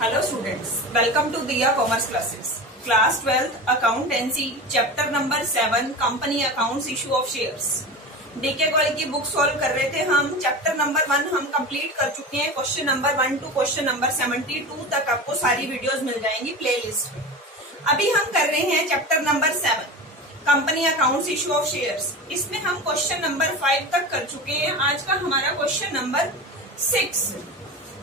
Hello students, welcome to Diya Commerce Classes. Class 12th Accountancy, Chapter number 7, Company Accounts, Issue of Shares. D K की book solve कर रहे थे हम. Chapter number 1 हम complete कर चुके हैं. Question number 1 to question number 72 तक आपको सारी वीडियोस मिल जाएंगी प्लेलिस्ट में. अभी हम कर रहे हैं chapter number 7, company accounts, issue of shares. इसमें हम क्वेश्चन नंबर 5 तक कर चुके हैं. आज का हमारा क्वेश्चन नंबर 6.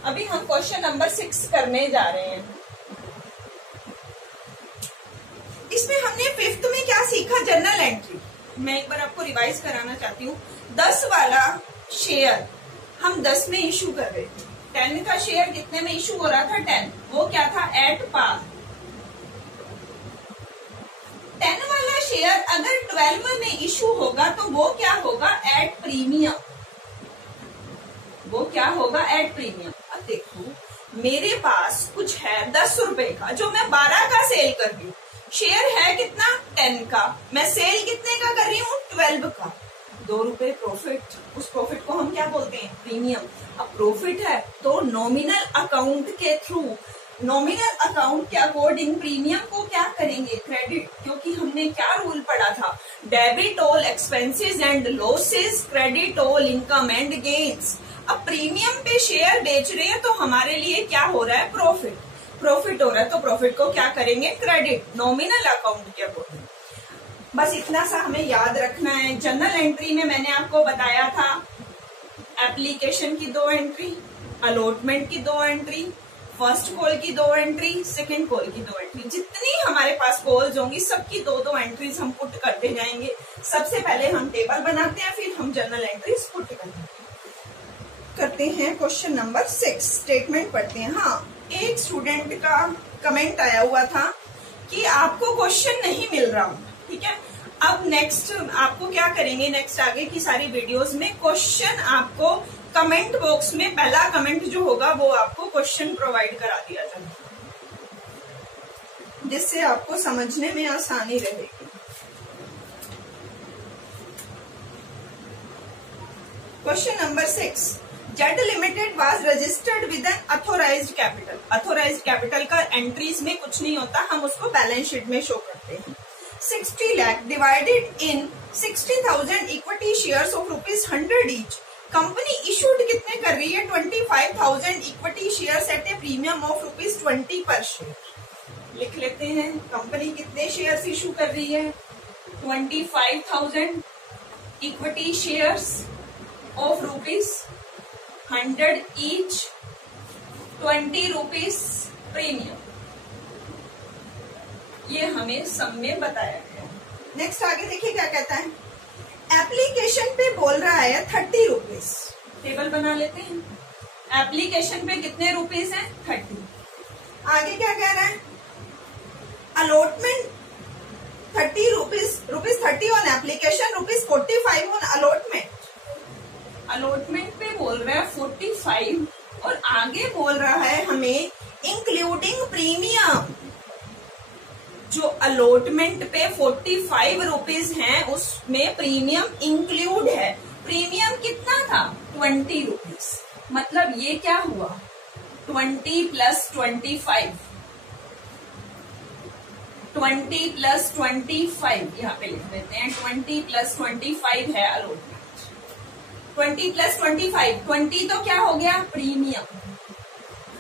अभी हम क्वेश्चन नंबर 6 करने जा रहे हैं. इसमें हमने 5th में क्या सीखा? Journal entry. मैं एक बार आपको रिवाइज कराना चाहती हूँ. 10 वाला शेयर हम 10 में इशू कर रहे थे. 10 का शेयर कितने में इशू हो रहा था? 10. वो क्या था? At par. 10 वाला शेयर अगर 12 में इशू होगा तो वो क्या होगा? At premium. वो क्या होगा? At premium. अब देखो मेरे पास कुछ है 10 रुपए का जो मैं 12 का सेल कर रही हूँ. शेयर है कितना? 10 का. मैं सेल कितने का कर रही हूँ? 12 का. 2 रुपए प्रॉफिट. उस प्रॉफिट को हम क्या बोलते हैं? प्रीमियम. अब प्रॉफिट है तो नॉमिनल अकाउंट के थ्रू, नॉमिनल अकाउंट के अकॉर्डिंग प्रीमियम को क्या करेंगे? क्रेडिट. क्योंकि हमने क्या रूल पढ़ा था? Debit all expenses and losses, credit all income and gains. अब प्रीमियम पे शेयर बेच रहे हैं तो हमारे लिए क्या हो रहा है? प्रॉफिट. प्रॉफिट हो रहा है तो प्रॉफिट को क्या करेंगे? क्रेडिट. नॉमिनल अकाउंट के अकॉर्डिंग. बस इतना सा हमें याद रखना है. जनरल एंट्री में मैंने आपको बताया था एप्लीकेशन की 2 एंट्री, अलॉटमेंट की 2 एंट्री, फर्स्ट कॉल की 2 एंट्री, सेकंड कॉल की 2 एंट्री. जितनी हमारे पास कॉल्स होंगी सबकी 2-2 एंट्रीज हम पुट करते जाएंगे. सबसे पहले हम टेबल बनाते हैं, फिर हम जनरल एंट्रीज पुट करते हैं. क्वेश्चन नंबर 6 स्टेटमेंट पढ़ते हैं. हाँ, एक स्टूडेंट का कमेंट आया हुआ था कि आपको क्वेश्चन नहीं मिल रहा. ठीक है, अब नेक्स्ट आपको क्या करेंगे? नेक्स्ट आगे की सारी वीडियोस में क्वेश्चन आपको कमेंट बॉक्स में पहला कमेंट जो होगा वो आपको क्वेश्चन प्रोवाइड करा दिया जाएगा, जिससे आपको समझने में आसानी रहेगी. Question number 6. Z limited was registered with an authorised capital. Authorised capital का एंट्रीज में कुछ नहीं होता, हम उसको बैलेंस शीट में शो करते हैं. 60 lakh divided in 60,000 equity shares of ₹100 each. Company issued कितने कर रही है? 25,000 equity shares at A premium of ₹20 पर शेयर. लिख लेते हैं. कंपनी कितने शेयर्स इशू कर रही है? 25,000 equity shares of ₹100 each, 20 rupees premium. ये हमें सब में बताया गया. नेक्स्ट आगे देखिए क्या कहता है. एप्लीकेशन पे बोल रहा है 30 रुपीज. टेबल बना लेते हैं. एप्लीकेशन पे कितने रुपीज हैं? 30. आगे क्या कह रहा है? Allotment 30 rupees, ₹30 on application, ₹45 on allotment. Allotment पे बोल रहा है 45 और आगे बोल रहा है हमें इंक्लूडिंग प्रीमियम. जो अलॉटमेंट पे 45 रुपीज है उसमें प्रीमियम इंक्लूड है. प्रीमियम कितना था? 20 रुपीज. मतलब ये क्या हुआ? 20 + 25. 20 + 25 यहाँ पे लिख देते हैं. 20 + 25 है अलॉटमेंट. 20 + 25. 20 तो क्या हो गया? प्रीमियम.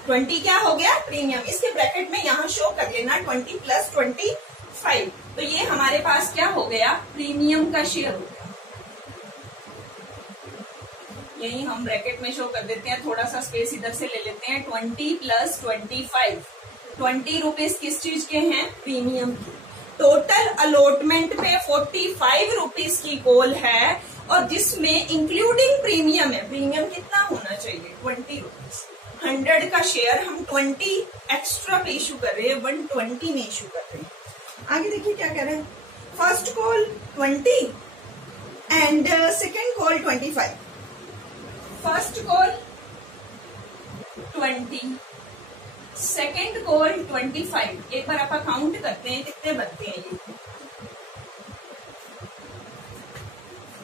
20 क्या हो गया? प्रीमियम. इसके ब्रैकेट में यहाँ शो कर लेना 20 + 25. तो ये हमारे पास क्या हो गया? प्रीमियम का शेयर हो गया. यही हम ब्रैकेट में शो कर देते हैं. थोड़ा सा स्पेस इधर से ले लेते हैं. 20 + 25. 20 रुपीज किस चीज के हैं? प्रीमियम की. टोटल अलॉटमेंट पे 45 रुपीज की कॉल है और जिसमें इंक्लूडिंग प्रीमियम है. प्रीमियम कितना होना चाहिए? 20 रुपीज. 100 का शेयर हम 20 एक्स्ट्रा पे इशू कर रहे हैं, 120 में इशू कर रहे हैं. आगे देखिए क्या कह रहे हैं. First call 20 and second call 25. First call 20, second call 25. एक बार आप काउंट करते हैं कितने बनते हैं. ये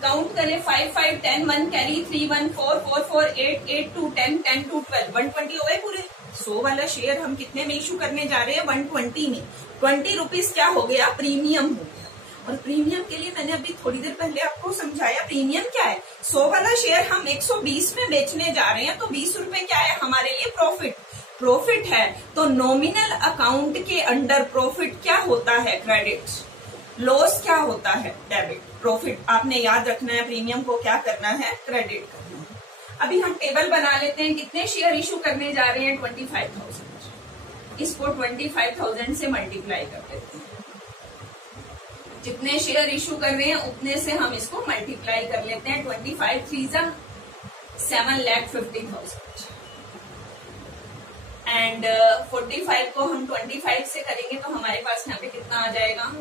काउंट करें. 5 5 10 1 कैरी 3 1 4 4 4 8 8 2 10 10 2 12 120 हो गए पूरे. 100 वाला शेयर हम कितने में इशू करने जा रहे हैं? 120 में। 20 रुपीज क्या हो गया? प्रीमियम हो गया। और प्रीमियम के लिए मैंने अभी थोड़ी देर पहले आपको समझाया प्रीमियम क्या है। 100 वाला शेयर हम 120 में बेचने जा रहे हैं तो 20 रुपए क्या है हमारे लिए? प्रॉफिट। प्रॉफिट है तो नॉमिनल अकाउंट के अंडर प्रॉफिट क्या होता है? क्रेडिट। लॉस क्या होता है? डेबिट। प्रॉफिट आपने याद रखना है, प्रीमियम को क्या करना है? क्रेडिट करना है। अभी हम टेबल बना लेते हैं, कितने शेयर इशू करने जा रहे हैं? 25,000। इसको 25,000 से मल्टीप्लाई कर देते हैं। जितने शेयर इशू कर रहे हैं उतने से हम इसको मल्टीप्लाई कर लेते हैं। 25 3 7,50,000 एंड 45 को हम 25 से करेंगे तो हमारे पास यहाँ पे कितना आ जाएगा?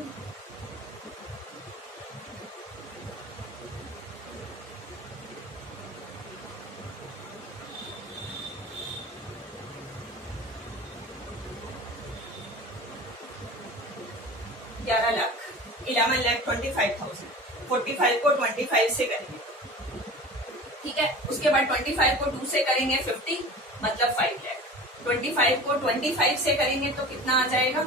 $11,00,000 11,25,000। 45 को 25 से करेंगे, ठीक है। उसके बाद 25 को 2 से करेंगे 50, मतलब 5 लाख। 25 को 25 से करेंगे तो कितना आ जाएगा?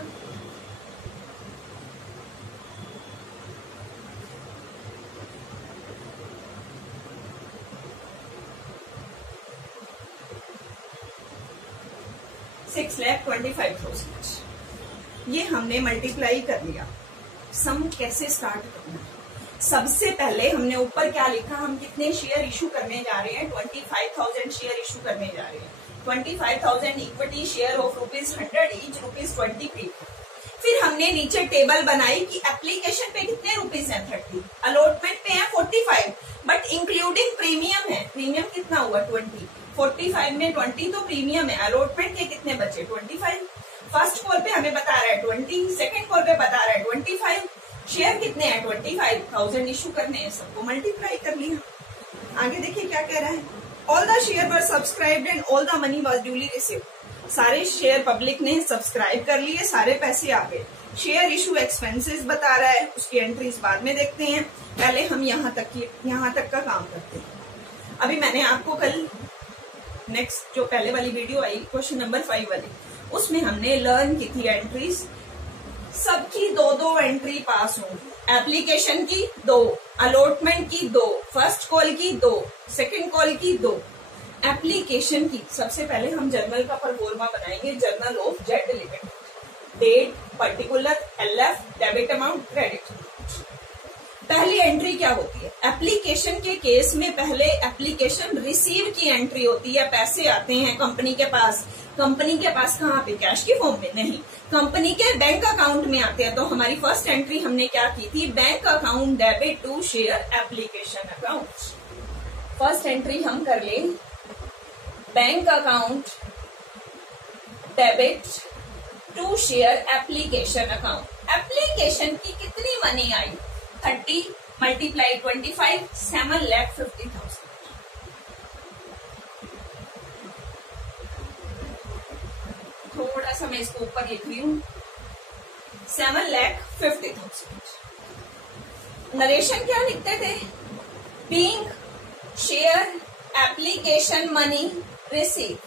$6,25,000। ये हमने मल्टीप्लाई कर लिया। सम कैसे स्टार्ट करना है? सबसे पहले हमने ऊपर क्या लिखा? हम कितने शेयर इशू करने जा रहे हैं? 25,000 शेयर इशू करने जा रहे हैं। 25,000 equity share of ₹100 each, ₹20 premium. फिर हमने नीचे टेबल बनाई कि एप्लीकेशन पे कितने रुपीज है? 30। अलॉटमेंट पे है 45, बट इंक्लूडिंग प्रीमियम है। प्रीमियम कितना हुआ? 20। 45 में 20 तो प्रीमियम है। अलॉटमेंट के कितने बचे? 25। फर्स्ट कॉल पे हमें बता रहा है 20, सेकंड कॉल पे बता रहा है 25। शेयर कितने हैं? 25,000 इशू करने हैं, सबको मल्टीप्लाई कर लिया। आगे देखिए क्या कह रहा है। All the share were subscribed and all the money was duly received. सारे शेयर पब्लिक ने सब्सक्राइब कर लिए, सारे पैसे आ गए। शेयर इशू एक्सपेंसेस बता रहा है, उसकी एंट्रीज बाद में देखते हैं, पहले हम यहाँ तक का काम करते हैं। अभी मैंने आपको कल नेक्स्ट जो पहले वाली वीडियो आई क्वेश्चन नंबर 5 वाली, उसमें हमने लर्न की थी एंट्रीज। सबकी 2-2 एंट्री पास होंगी। एप्लीकेशन की 2, अलॉटमेंट की 2, फर्स्ट कॉल की 2, सेकंड कॉल की 2। एप्लीकेशन की सबसे पहले हम जर्नल का परफॉर्मा बनाएंगे। Journal of Z limited, date, particular, LF, debit amount, credit. पहली एंट्री क्या होती है? एप्लीकेशन के केस में पहले एप्लीकेशन रिसीव की एंट्री होती है। पैसे आते हैं कंपनी के पास। कंपनी के पास कहाँ पे? कैश की फॉर्म में नहीं, कंपनी के बैंक अकाउंट में आते हैं। तो हमारी फर्स्ट एंट्री हमने क्या की थी? Bank account debit to share application account. First entry हम कर ले, bank account debit to share application account. Application की कितनी मनी आई? 30 मल्टीप्लाई 25, 7,50,000। थोड़ा सा मैं इसको ऊपर लिख रही हूँ, 7,50,000। नरेशन क्या लिखते थे? Being share application money receive.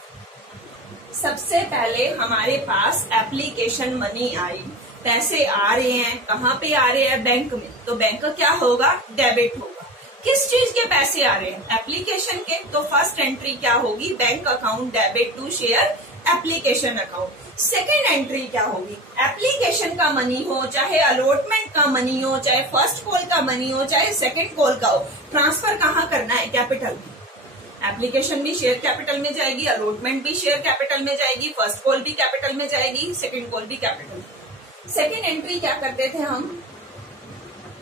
सबसे पहले हमारे पास एप्लीकेशन मनी आई, पैसे आ रहे हैं। कहाँ पे आ रहे हैं? बैंक में। तो बैंक का क्या होगा? डेबिट होगा। किस चीज के पैसे आ रहे हैं? एप्लीकेशन के। तो फर्स्ट एंट्री क्या होगी? Bank account debit to share application account. Second entry क्या होगी? एप्लीकेशन का मनी हो, चाहे अलॉटमेंट का मनी हो, चाहे फर्स्ट कॉल का मनी हो, चाहे सेकेंड कॉल का हो, ट्रांसफर कहाँ करना है? कैपिटल में। एप्लीकेशन भी शेयर कैपिटल में जाएगी, अलॉटमेंट भी शेयर कैपिटल में जाएगी, फर्स्ट कॉल भी कैपिटल में जाएगी, सेकेंड कॉल भी कैपिटल में। सेकेंड एंट्री क्या करते थे हम?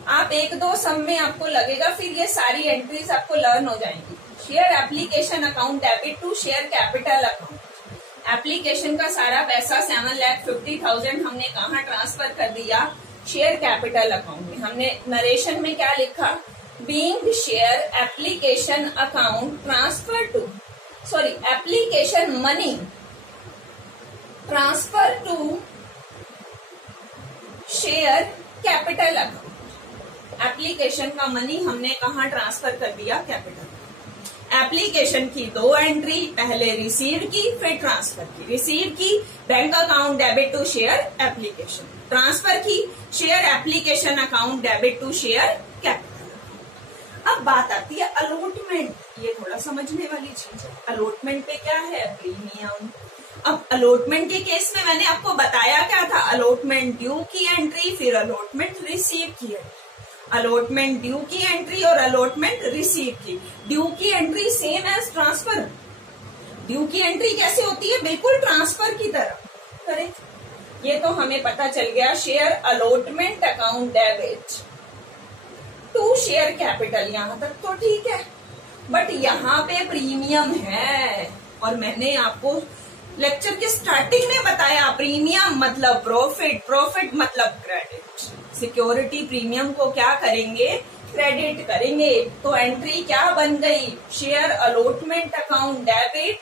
आप 1-2 सम में आपको लगेगा, फिर ये सारी एंट्रीज आपको लर्न हो जाएंगी। Share application account debit to share capital account. Application का सारा पैसा 7,50,000 हमने कहाँ ट्रांसफर कर दिया? शेयर कैपिटल अकाउंट में। हमने नरेशन में क्या लिखा? Being share application account transfer to, sorry, application money transfer to share capital account. Application का मनी हमने कहाँ ट्रांसफर कर दिया? कैपिटल। एप्लीकेशन की 2 एंट्री, पहले रिसीव की फिर ट्रांसफर की। रिसीव की bank account debit to share application, transfer की share application account debit to share capital. अब बात आती है अलॉटमेंट, ये थोड़ा समझने वाली चीज है। अलॉटमेंट पे क्या है? प्रीमियम। अब अलॉटमेंट के केस में मैंने आपको बताया क्या था? अलॉटमेंट ड्यू की एंट्री फिर अलॉटमेंट रिसीव की एंट्री। अलॉटमेंट ड्यू की एंट्री और अलॉटमेंट रिसीव की। ड्यू की entry same as transfer. Due की एंट्री कैसे होती है? बिल्कुल ट्रांसफर की तरह। करेक्ट, ये तो हमें पता चल गया। Share allotment account debit to share capital, यहां तक तो ठीक है। बट यहाँ पे प्रीमियम है, और मैंने आपको लेक्चर के स्टार्टिंग में बताया प्रीमियम मतलब प्रॉफिट, प्रॉफिट मतलब क्रेडिट। सिक्योरिटी प्रीमियम को क्या करेंगे? क्रेडिट करेंगे। तो एंट्री क्या बन गई? Share allotment account debit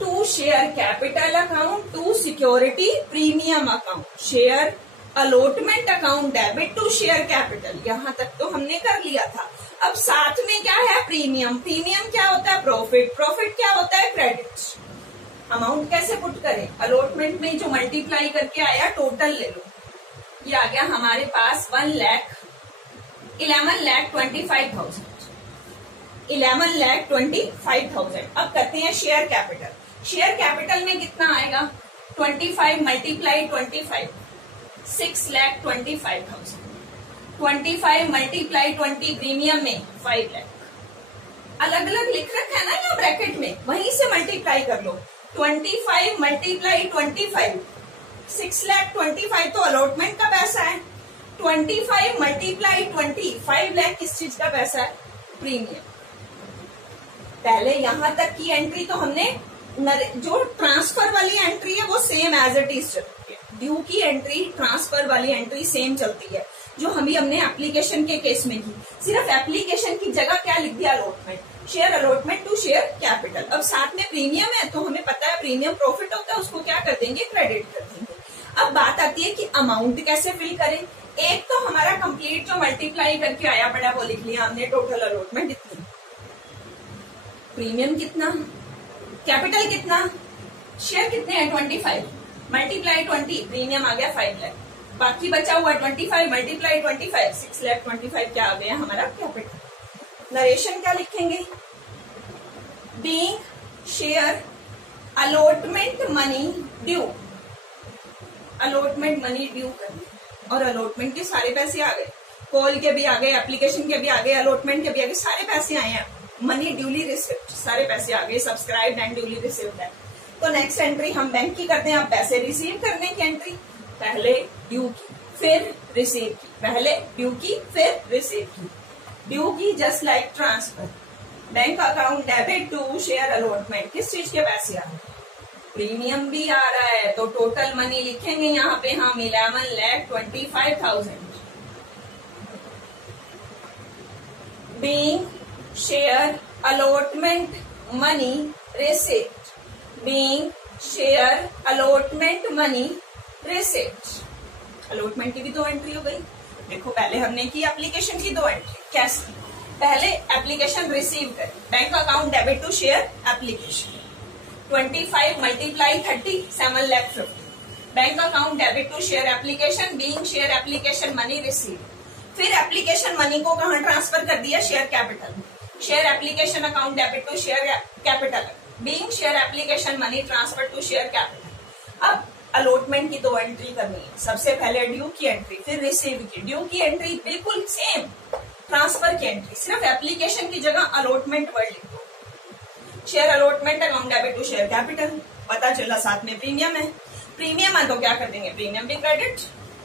to share capital account to security premium account. Share allotment account debit to share capital, यहां तक तो हमने कर लिया था। अब साथ में क्या है? प्रीमियम। प्रीमियम क्या होता है? प्रॉफिट। प्रॉफिट क्या होता है? क्रेडिट। अमाउंट कैसे पुट करें? अलॉटमेंट में जो मल्टीप्लाई करके आया टोटल ले लो, ये आ गया हमारे पास 11,25,000। 11,25,000। अब करते हैं शेयर कैपिटल। शेयर कैपिटल में कितना आएगा? 25 मल्टीप्लाई 25, 6,25,000। 25 मल्टीप्लाई 20 प्रीमियम में 5 लाख। अलग अलग लिख रखा है ना यहाँ ब्रैकेट में, वहीं से मल्टीप्लाई कर लो। 25 मल्टीप्लाई 25, 6,25,000 तो अलॉटमेंट का पैसा है। 25 मल्टीप्लाई 20, 5 लाख किस चीज का पैसा है? प्रीमियम। पहले यहां तक की एंट्री तो हमने, जो ट्रांसफर वाली एंट्री है वो सेम एज इट इज चलती है। ड्यू की एंट्री, ट्रांसफर वाली एंट्री सेम चलती है, जो हमने एप्लीकेशन के केस में की। सिर्फ एप्लीकेशन की जगह क्या लिख दिया? Allotment. Share allotment to share capital. अब साथ में प्रीमियम है, तो हमें पता है प्रीमियम प्रॉफिट होता है, उसको क्या कर देंगे? क्रेडिट कर देंगे। अब बात आती है कि अमाउंट कैसे फिल करें। एक तो हमारा कंप्लीट जो मल्टीप्लाई करके आया पड़ा वो लिख लिया हमने, टोटल अलॉटमेंट इतनी, प्रीमियम कितना, कैपिटल कितना, शेयर कितने हैं 25 मल्टीप्लाई 20, प्रीमियम आ गया 5 लाख। बाकी बचा हुआ 25 मल्टीप्लाई 25, 6,25,000 क्या आ गया हमारा? कैपिटल। नरेशन क्या लिखेंगे? Being share allotment money due. Allotment money due कर दिया, और अलॉटमेंट के सारे पैसे आ गए। कॉल के भी आ गए, एप्लीकेशन के भी आ गए, अलॉटमेंट के भी आ गए, सारे पैसे आए हैं। मनी ड्यूली रिसिव्ड, सारे पैसे आ गए, सब्सक्राइब्ड एंड ड्यूली रिसिव्ड है। तो नेक्स्ट एंट्री हम बैंक की करते हैं। अब पैसे रिसीव करने की एंट्री, पहले ड्यू की फिर रिसीव की, पहले ड्यू की फिर रिसीव की। ड्यू की just like transfer, bank account debit to share allotment, किस चीज के पैसे आ रहे? प्रीमियम भी आ रहा है, तो टोटल मनी लिखेंगे यहाँ पे हम 11,25,000 being share allotment money receipt, being share allotment money receipt. Allotment की भी 2 एंट्री हो गई। देखो पहले हमने की एप्लीकेशन की 2 एंट्री, कैसे? पहले एप्लीकेशन रिसीव करें, bank account debit to share application, 25 multiply 30, 7,50,000। Bank account debit to share application being share application money receive. फिर एप्लीकेशन मनी को कहां ट्रांसफर कर दिया? Share capital. Share application account debit to share capital being share application money transfer to share capital. अब allotment की 2 entry करनी है। सबसे पहले ड्यू की एंट्री, फिर रिसीव की। ड्यू की एंट्री बिल्कुल सेम, ट्रांसफर की एंट्री, सिर्फ एप्लीकेशन की जगह अलॉटमेंट वर्ड लिख दो। Share allotment account debit to share capital, पता चला साथ में प्रीमियम है। प्रीमियम है तो क्या कर देंगे? प्रीमियम भी क्रेडिट।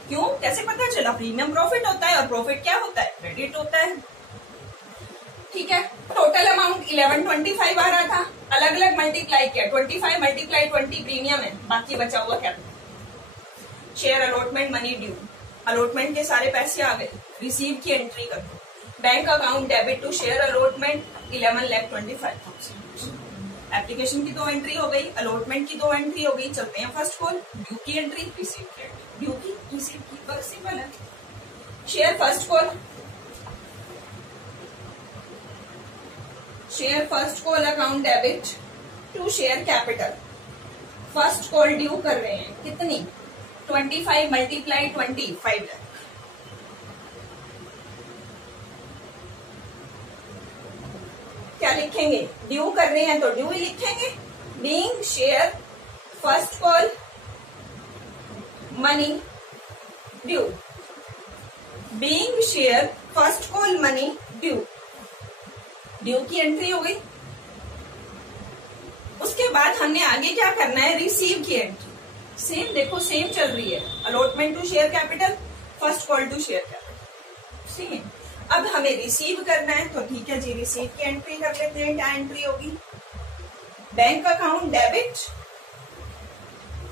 क्यों? कैसे पता चला? प्रीमियम प्रॉफिट होता है, और प्रॉफिट क्या होता है? क्रेडिट होता है। ठीक है, टोटल अमाउंट 1125 आ रहा था, अलग अलग मल्टीप्लाई किया, 25 मल्टीप्लाई 20 प्रीमियम है, बाकी बचा हुआ capital. Share allotment money due, allotment के सारे पैसे आ गए, रिसीव की एंट्री कर दो। Bank account debit to share allotment 11,25,000। Application की 2 एंट्री हो गई, अलॉटमेंट की 2 एंट्री हो गई। चलते हैं फर्स्ट कॉल, ड्यू की एंट्री, रिसीव की एंट्री, ड्यू की रिसीव की, बस सिंपल है। Share first call, share first call account debit to share capital. First call due कर रहे हैं कितनी, 25 मल्टीप्लाई 25 लाख। क्या लिखेंगे, ड्यू कर रहे हैं तो ड्यू ही लिखेंगे। Being share first call money due, being share first call money due, due की एंट्री हो गई। उसके बाद हमने आगे क्या करना है, रिसीव की एंट्री। सेम देखो, सेम चल रही है, allotment to share capital, first call to share capital same. अब हमें रिसीव करना है तो ठीक है जी, रिसीव की एंट्री कर लेते हैं। क्या एंट्री होगी, bank account debit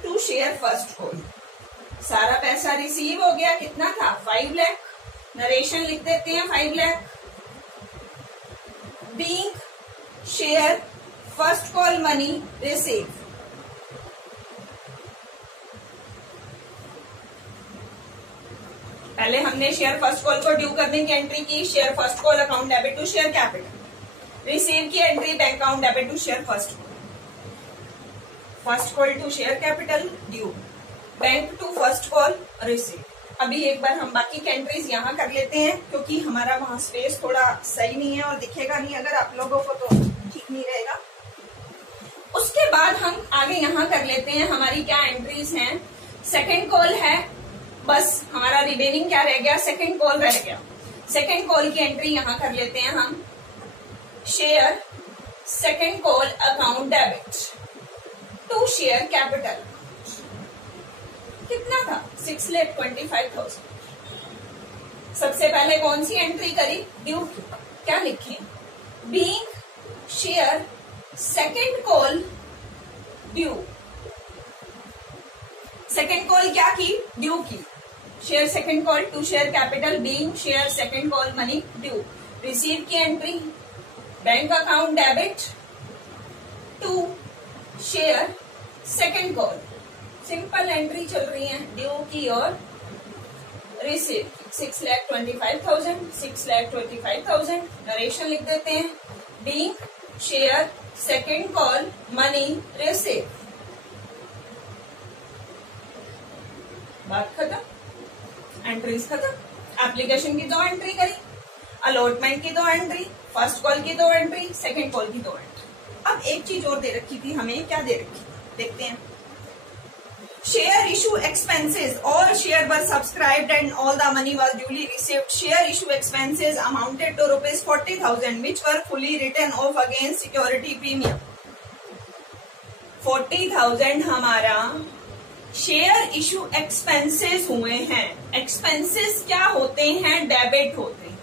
to share first call. सारा पैसा रिसीव हो गया, कितना था 5 लाख, नरेशन लिख देते हैं 5 lakh. Being share first call money receive, पहले हमने शेयर फर्स्ट कॉल को ड्यू करने की एंट्री की, share first call account debit to share capital. Receive की entry bank account debit to share first call to share capital due, bank to first call receive. अभी एक बार हम बाकी की एंट्रीज यहाँ कर लेते हैं, क्योंकि हमारा वहां स्पेस थोड़ा सही नहीं है और दिखेगा नहीं अगर आप लोगों को, तो ठीक नहीं रहेगा। उसके बाद हम आगे यहाँ कर लेते हैं, हमारी क्या एंट्रीज हैं। सेकेंड कॉल है, बस हमारा रिमेनिंग क्या रह गया, सेकेंड कॉल रह गया। सेकेंड कॉल की एंट्री यहाँ कर लेते हैं हम, share second call account debit to share capital. कितना था, 6,25,000। सबसे पहले कौन सी एंट्री करी, ड्यू। क्या लिखे, being share second call due. Second call क्या की, ड्यू की। Share second call to share capital, being share second call money due. Receive की entry, bank account debit to share second call. Simple entry चल रही है, due की और receive. 6,25,000, 6,25,000, narration लिख देते हैं। Being share second call money receive. बात खत्म, एंट्रीज खत्म। एप्लीकेशन की 2 एंट्री करी, अलॉटमेंट की 2 एंट्री, फर्स्ट कॉल की 2 एंट्री, सेकेंड कॉल की 2 एंट्री। अब एक चीज और दे रखी थी हमें, क्या दे रखी देखते हैं। Share issue expenses, all share were subscribed and all the money was duly received. Share issue expenses amounted to rupees 40,000 which were fully written off against security premium. 40,000 हमारा शेयर इशू एक्सपेंसेस हुए हैं। Expenses क्या होते हैं, debit होते हैं।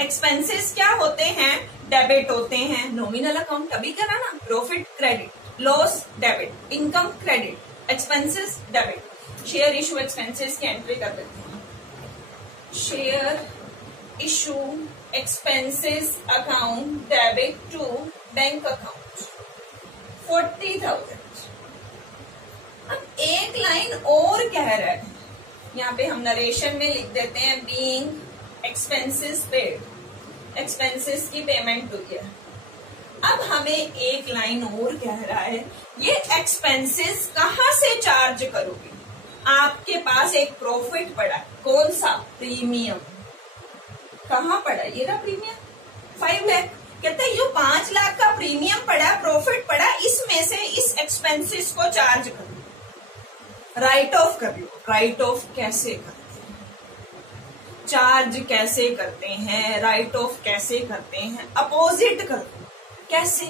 Expenses क्या होते हैं, डेबिट होते हैं। नॉमिनल अकाउंट अभी करा ना, profit credit, loss debit, income credit, expenses debit. Share issue expenses की एंट्री कर देते हैं। Share issue expenses account debit to bank account 40,000। अब एक लाइन और कह रहा है, यहाँ पे हम नरेशन में लिख देते हैं, बीइंग एक्सपेंसेस पेड, एक्सपेंसेस की पेमेंट हुई है। अब हमें एक लाइन और कह रहा है, ये एक्सपेंसेस कहाँ से चार्ज करोगे। आपके पास एक प्रॉफिट पड़ा, कौन सा, प्रीमियम। कहाँ पड़ा, ये रहा प्रीमियम 5 लाख। कहते हैं ये 5 लाख का प्रीमियम पड़ा, प्रॉफिट पड़ा, इसमें से इस एक्सपेंसेस को चार्ज करो, राइट ऑफ कर लो। राइट ऑफ कैसे करते हैं, चार्ज कैसे करते हैं, राइट ऑफ कैसे करते हैं, अपोजिट कर दो। कैसे,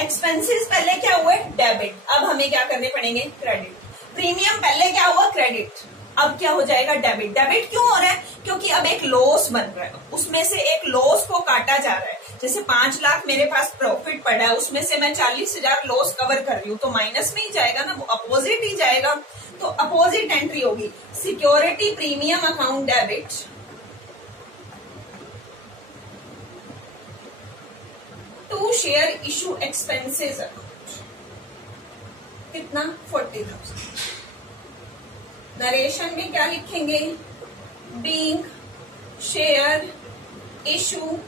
एक्सपेंसेस पहले क्या हुए, डेबिट, अब हमें क्या करने पड़ेंगे, क्रेडिट। प्रीमियम पहले क्या हुआ, क्रेडिट, अब क्या हो जाएगा, डेबिट। डेबिट क्यों हो रहा है, क्योंकि अब एक लॉस बन रहा है, उसमें से एक लॉस को काटा जा रहा है। जैसे 5 लाख मेरे पास प्रॉफिट पड़ा है, उसमें से मैं 40,000 लॉस कवर कर रही हूँ, तो माइनस में ही जाएगा ना, वो अपोजिट ही जाएगा। तो अपोजिट एंट्री होगी, security premium account debit to share issue expenses account. कितना, 40,000। नरेशन में क्या लिखेंगे, being share issue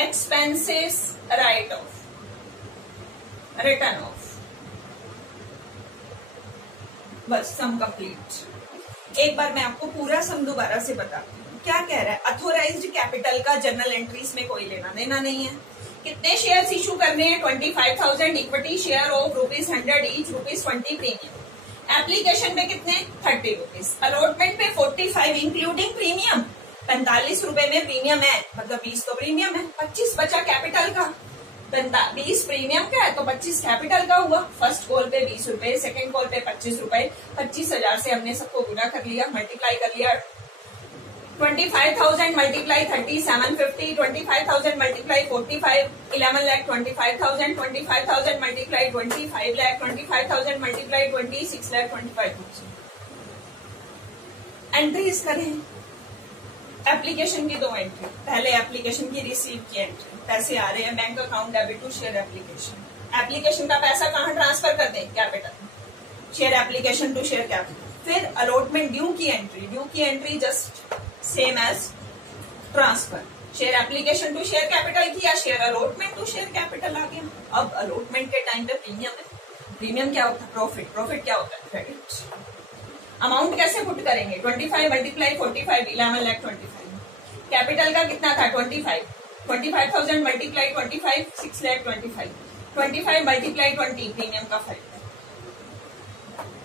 expenses write off, written off, बस सम कंप्लीट। एक बार मैं आपको पूरा सम दोबारा से बताती हूँ। क्या कह रहा है, अथोराइज्ड कैपिटल का जनरल एंट्रीज में कोई लेना देना नहीं है। कितने शेयर्स इशू करने हैं, 25,000 equity share of ₹100 each, ₹20 premium. Application में कितने, 30 रुपीज। अलॉटमेंट पे 45 इंक्लूडिंग प्रीमियम, 45 रुपए में प्रीमियम है, मतलब 20 तो प्रीमियम है, 25 बचा कैपिटल का। 20 प्रीमियम का है तो 25 कैपिटल का हुआ। फर्स्ट कॉल पे 20 रुपए, सेकंड कॉल पे 25 रुपए, 25,000 से हमने सबको गुना कर लिया, मल्टीप्लाई कर लिया। 25,000 multiply 30, 750, 25,000 multiply 45, 11 lakh 25,000, 25,000 multiply 25 lakh, 25,000 multiply 26 lakh 25,000। Entries करें, एप्लीकेशन की 2 एंट्री। पहले एप्लीकेशन की रिसीव की एंट्री, पैसे आ रहे हैं bank account debit to share application. Application का पैसा कहाँ ट्रांसफर कर दें, capital, share application to share capital. फिर अलॉटमेंट ड्यू की एंट्री, ड्यू की entry just same as transfer. Share application to share capital किया, share allotment to share capital आ गया। अब अलॉटमेंट के टाइम पे प्रीमियम है, प्रीमियम क्या होता है, प्रॉफिट, प्रॉफिट क्या होता है, क्रेडिट। अमाउंट कैसे पुट करेंगे, 25 मल्टीप्लाई 45, 11 लाख 25। कैपिटल का कितना था, 25, 25,000 मल्टीप्लाई 25, 6 लाख 25, 25 मल्टीप्लाई 20, प्रीमियम का 5।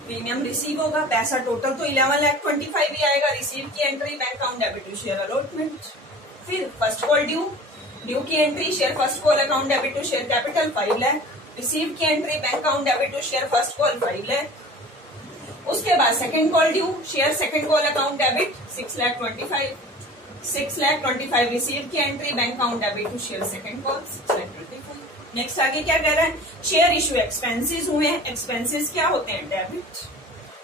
प्रीमियम रिसीव होगा, पैसा टोटल तो 11 लाख 25 ही आएगा। रिसीव की entry bank account debit to share allotment. फिर फर्स्ट कॉल ड्यू, ड्यू की entry share first call account debit to share capital 5 lakh. Receive की entry bank account debit to share first call 5 lakh. उसके बाद second call due, share second call account debit 6 lakh 25, 6 lakh 25। Receive की entry bank account debit to share second call 6 lakh 25। Next आगे क्या कह रहा है, share issue expenses हुए हैं। एक्सपेंसेस क्या होते हैं, डेबिट।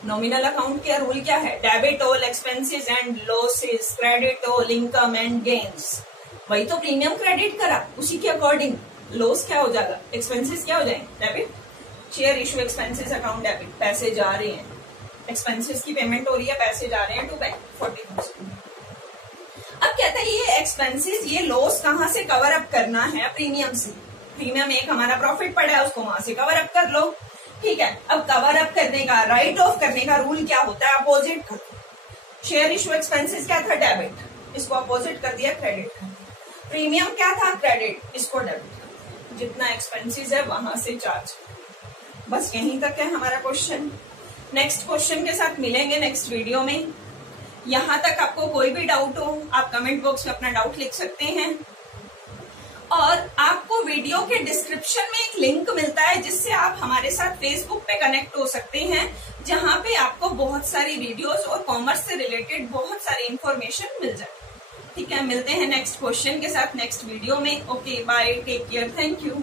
नॉमिनल अकाउंट का रूल क्या है, debit all expenses and losses, credit all income and gains. वही तो प्रीमियम क्रेडिट करा, उसी के अकॉर्डिंग लॉस क्या हो जाएगा, एक्सपेंसेस क्या हो जाएंगे, debit. Share issue expenses account debit, पैसे जा रहे हैं, एक्सपेंसेस की पेमेंट हो रही है, पैसे जा रहे हैं टू बैंक 40,000। अब कहता है ये एक्सपेंसेस, ये लॉस कहाँ से कवर अप करना है, प्रीमियम से। प्रीमियम एक हमारा प्रॉफिट पड़ा है, उसको वहां से कवर अप कर लो, ठीक है। अब कवर अप करने का, राइट ऑफ करने का रूल क्या होता है, अपोजिट कर दो। शेयर इशू एक्सपेंसेस क्या था, डेबिट, इसको अपोजिट कर दिया, क्रेडिट कर दिया। प्रीमियम क्या था, क्रेडिट, इसको डेबिट। जितना एक्सपेंसेस है वहां से चार्ज। बस यहीं तक है हमारा क्वेश्चन। नेक्स्ट क्वेश्चन के साथ मिलेंगे नेक्स्ट वीडियो में। यहां तक आपको कोई भी डाउट हो, आप कमेंट बॉक्स में अपना डाउट लिख सकते हैं। और आपको वीडियो के डिस्क्रिप्शन में एक लिंक मिलता है जिससे आप हमारे साथ फेसबुक पे कनेक्ट हो सकते हैं, जहां पे आपको बहुत सारी वीडियोस और कॉमर्स से रिलेटेड बहुत सारी इंफॉर्मेशन मिल जाए। ठीक है, मिलते हैं नेक्स्ट क्वेश्चन के साथ नेक्स्ट वीडियो में। Okay, bye, take care, thank you.